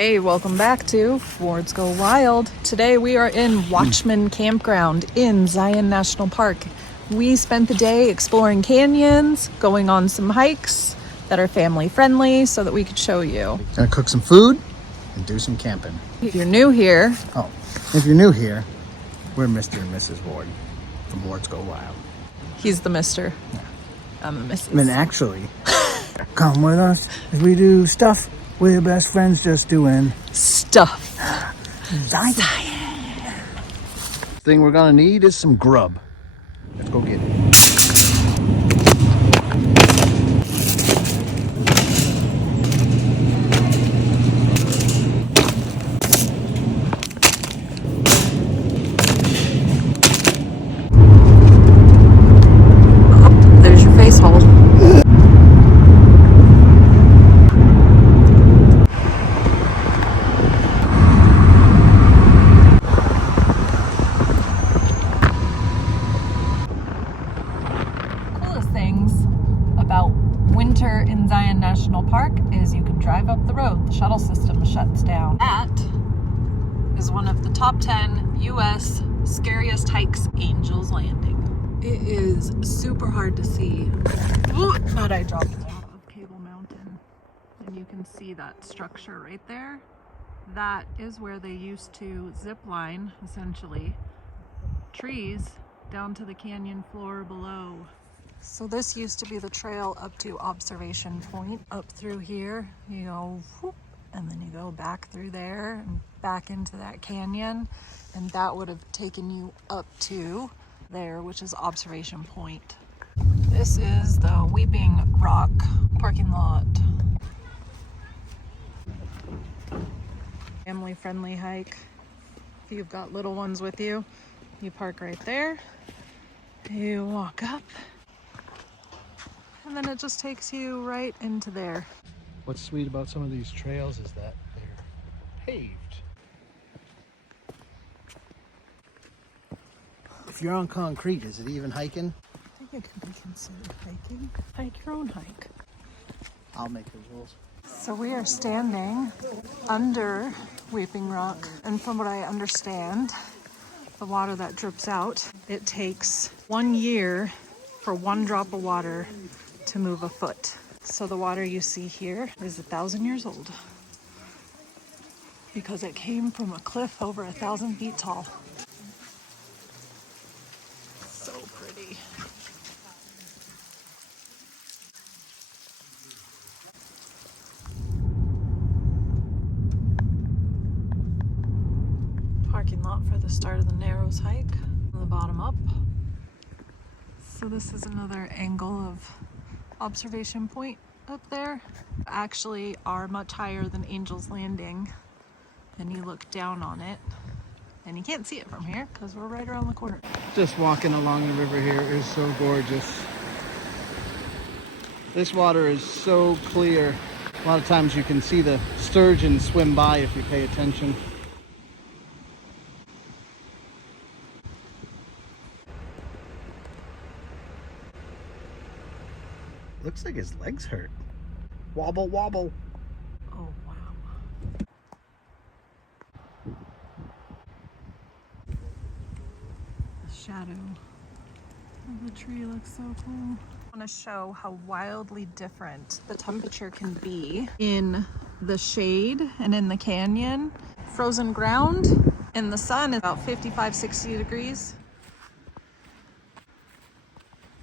Hey, welcome back to Fords Go Wild. Today we are in Watchman Campground in Zion National Park. We spent the day exploring canyons, going on some hikes that are family friendly so that we could show you. Gonna cook some food and do some camping. If you're new here, We're Mr. and Mrs. Ward from Fords Go Wild. he's the Mr. I'm the Mrs. I mean, actually, come with us as we do stuff we're best friends just doing. Stuff. Zion. Thing we're gonna need is some grub. Let's go get it. There's your face hole. Coolest things about winter in Zion National Park is you can drive up the road. The shuttle system shuts down. That is one of the top 10 U.S. scariest hikes, Angel's Landing. It is super hard to see. Ooh, thought I dropped it out of Cable Mountain. And you can see that structure right there. That is where they used to zip line, essentially, trees down to the canyon floor below. So this used to be the trail up to Observation Point. Up through here, you go whoop, and then you go back through there and back into that canyon. And that would have taken you up to there, which is Observation Point. This is the Weeping Rock parking lot. Family friendly hike. If you've got little ones with you, you park right there. You walk up, and then it just takes you right into there. What's sweet about some of these trails is that they're paved. If you're on concrete, is it even hiking? I think it could be considered hiking. Hike your own hike. I'll make the rules. So we are standing under Weeping Rock, and from what I understand, the water that drips out, it takes 1 year for one drop of water to move a foot. So the water you see here is 1,000 years old because it came from a cliff over 1,000 feet tall. So pretty. Parking lot for the start of the Narrows hike, from the bottom up. So this is another angle of Observation Point up there. Actually are much higher than Angel's Landing, and you look down on it and you can't see it from here because we're right around the corner. Just walking along the river here is so gorgeous. This water is so clear. A lot of times you can see the sturgeon swim by if you pay attention. Looks like his legs hurt. Wobble, wobble. Oh, wow. The shadow of the tree looks so cool. I want to show how wildly different the temperature can be in the shade and in the canyon. Frozen ground in the sun is about 55, 60 degrees.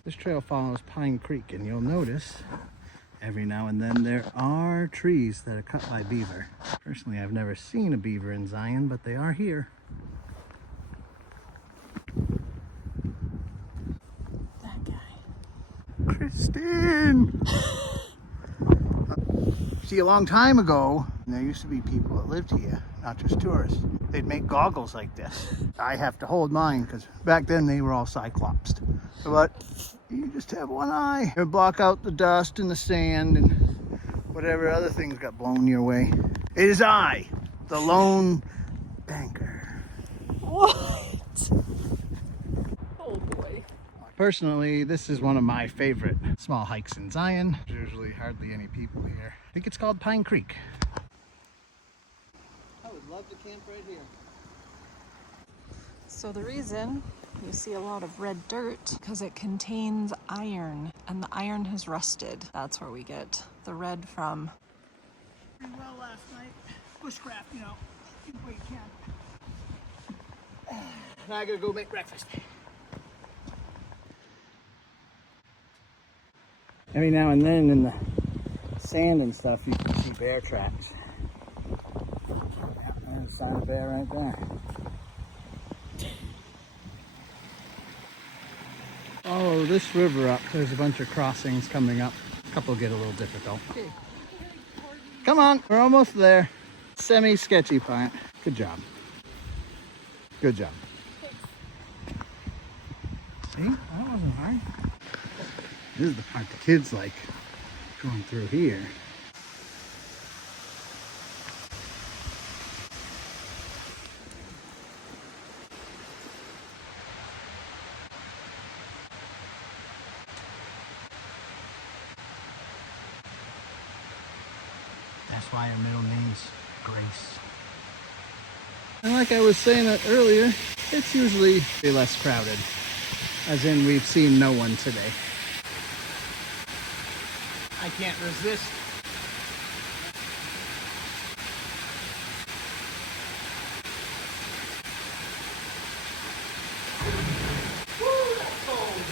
This trail follows Pine Creek, and you'll notice every now and then there are trees that are cut by beaver. Personally, I've never seen a beaver in Zion, but they are here. That guy. Kristen! See, a long time ago, there used to be people that lived here, not just tourists. They'd make goggles like this. I have to hold mine because back then they were all cyclopsed. But you just have one eye. It would block out the dust and the sand and whatever other things got blown your way. It is I, the lone banker. What? Oh boy. Personally, this is one of my favorite small hikes in Zion. There's usually hardly any people here. I think it's called Pine Creek. Love to camp right here. So the reason you see a lot of red dirt because it contains iron, and the iron has rusted. That's where we get the red from. Pretty well last night. Bushcraft, you know. Wait, camp. Now I gotta go make breakfast. Every now and then in the sand and stuff, you can see bear tracks. Yeah, there's a sign of bear right there. Follow this river up. There's a bunch of crossings coming up. A couple get a little difficult. Okay. Come on, we're almost there. Semi-sketchy part. Good job. Good job. See, that wasn't hard. This is the part the kids like, going through here. That's why her middle name's Grace. And like I was saying earlier, it's usually less crowded. As in, we've seen no one today. I can't resist. Woo, that's cold.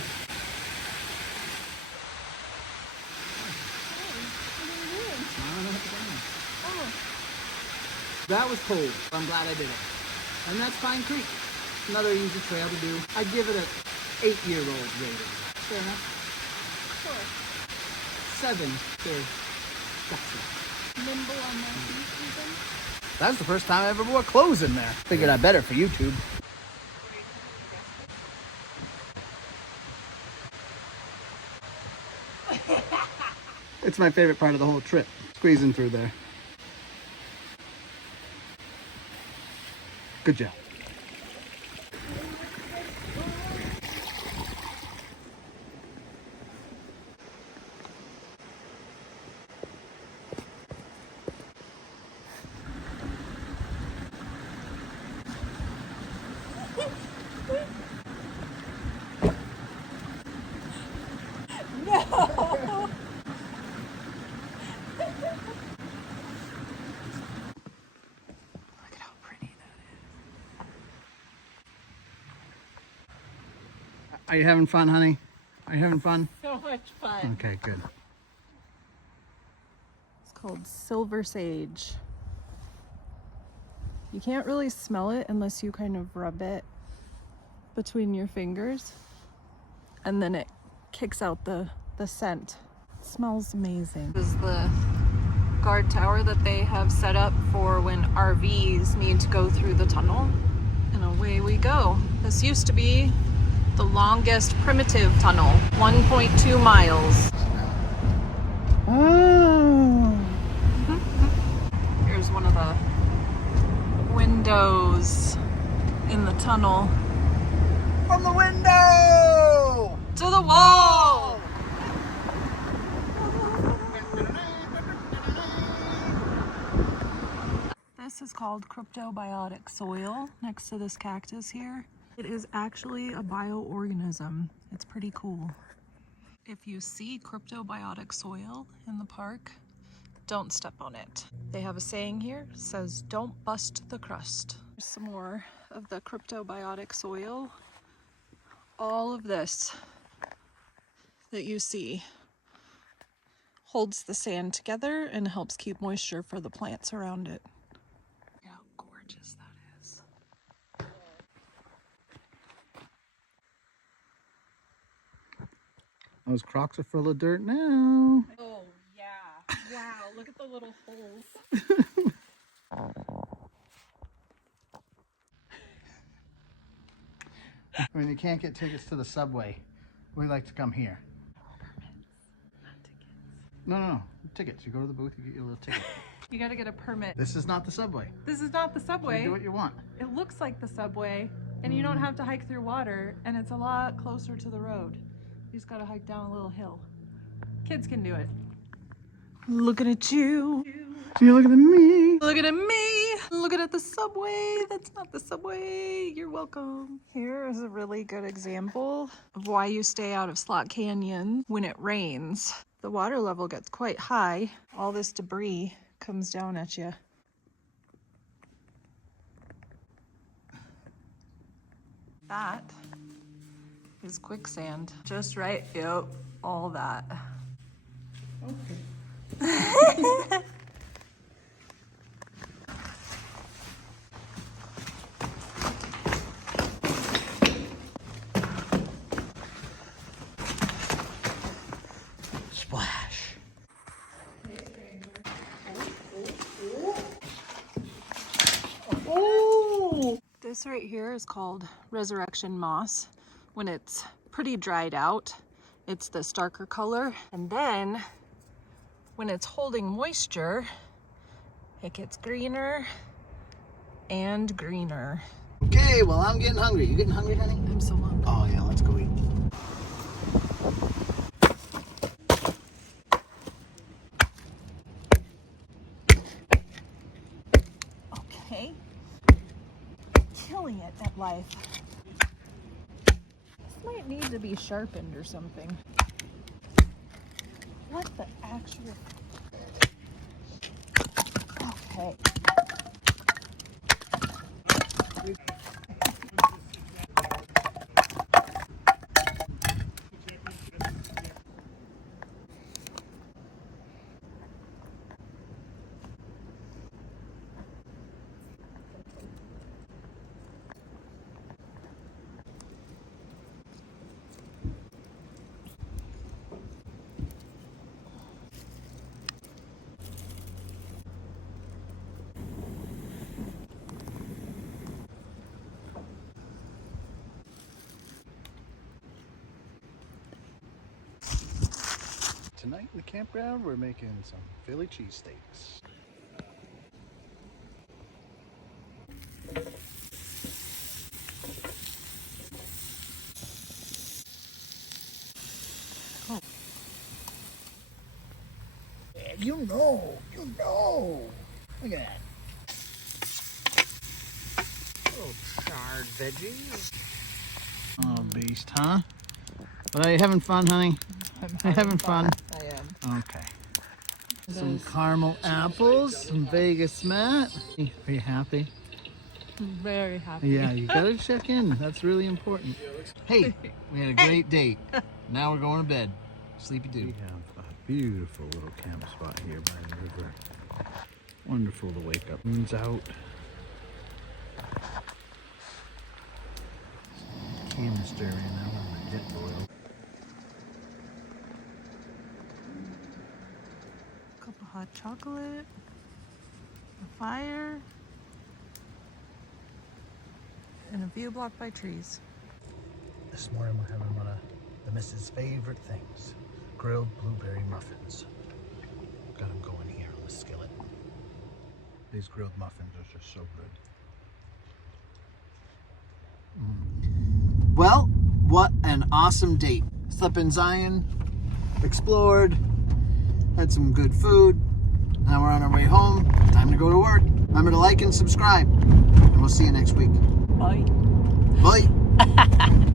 That was cold. I'm glad I did it. And that's Pine Creek. Another easy trail to do. I'd give it an 8-year-old rating. Fair enough? Sure. 7 to nimble on my feet even. That's the first time I ever wore clothes in there. Figured I better for YouTube. It's my favorite part of the whole trip, squeezing through there. Good job. No! Are you having fun, honey? Are you having fun? So much fun. Okay, good. It's called silver sage. You can't really smell it unless you kind of rub it between your fingers, and then it kicks out the scent. It smells amazing. This is the guard tower that they have set up for when RVs need to go through the tunnel. And away we go. This used to be the longest primitive tunnel, 1.2 miles. Oh. Here's one of the windows in the tunnel. From the window! To the wall! This is called cryptobiotic soil next to this cactus here. It is actually a bioorganism. It's pretty cool. If you see cryptobiotic soil in the park, don't step on it. They have a saying here, says don't bust the crust. There's some more of the cryptobiotic soil. All of this that you see holds the sand together and helps keep moisture for the plants around it. Look how gorgeous that is. Those Crocs are full of dirt now. Oh yeah, wow, look at the little holes. When you can't get tickets to the subway, we like to come here. No. Tickets. You go to the booth, you get your little ticket. You gotta get a permit. This is not the subway. This is not the subway. You do what you want. It looks like the subway, and you don't have to hike through water, and it's a lot closer to the road. You just gotta hike down a little hill. Kids can do it. Looking at you. You're looking at me. Looking at me. looking at the subway. That's not the subway. You're welcome. Here is a really good example of why you stay out of Slot Canyon when it rains. The water level gets quite high. All this debris comes down at you. That is quicksand. Just right. Yep. All that. Okay. Splash. Oh! This right here is called resurrection moss. When it's pretty dried out, it's this darker color. And then when it's holding moisture, it gets greener and greener. Okay, well, I'm getting hungry. You getting hungry, honey? I'm so hungry. Oh, yeah, let's go eat. Okay. Killing it at life. This might need to be sharpened or something. What the actual... Okay. Tonight in the campground, we're making some Philly cheesesteaks. Oh. You know. Look at that. Little charred veggies. Oh, beast, huh? But are you having fun, honey? I'm having fun. I am. Okay. Some caramel apples, some Vegas mat. Are you happy? I'm very happy. Yeah, you gotta check in. That's really important. Hey, we had a great date. Now we're going to bed. Sleepy doo. We have a beautiful little camp spot here by the river. Wonderful to wake up. Moon's out. Canister in. I want to get boiled. A cup of hot chocolate, a fire, and a view blocked by trees. This morning we're having one of the missus' favorite things. Grilled blueberry muffins. Got them going here on the skillet. These grilled muffins are just so good. Well, what an awesome date. Slept in Zion, explored, had some good food. Now we're on our way home. Time to go to work. Remember to like and subscribe. And we'll see you next week. Bye. Bye.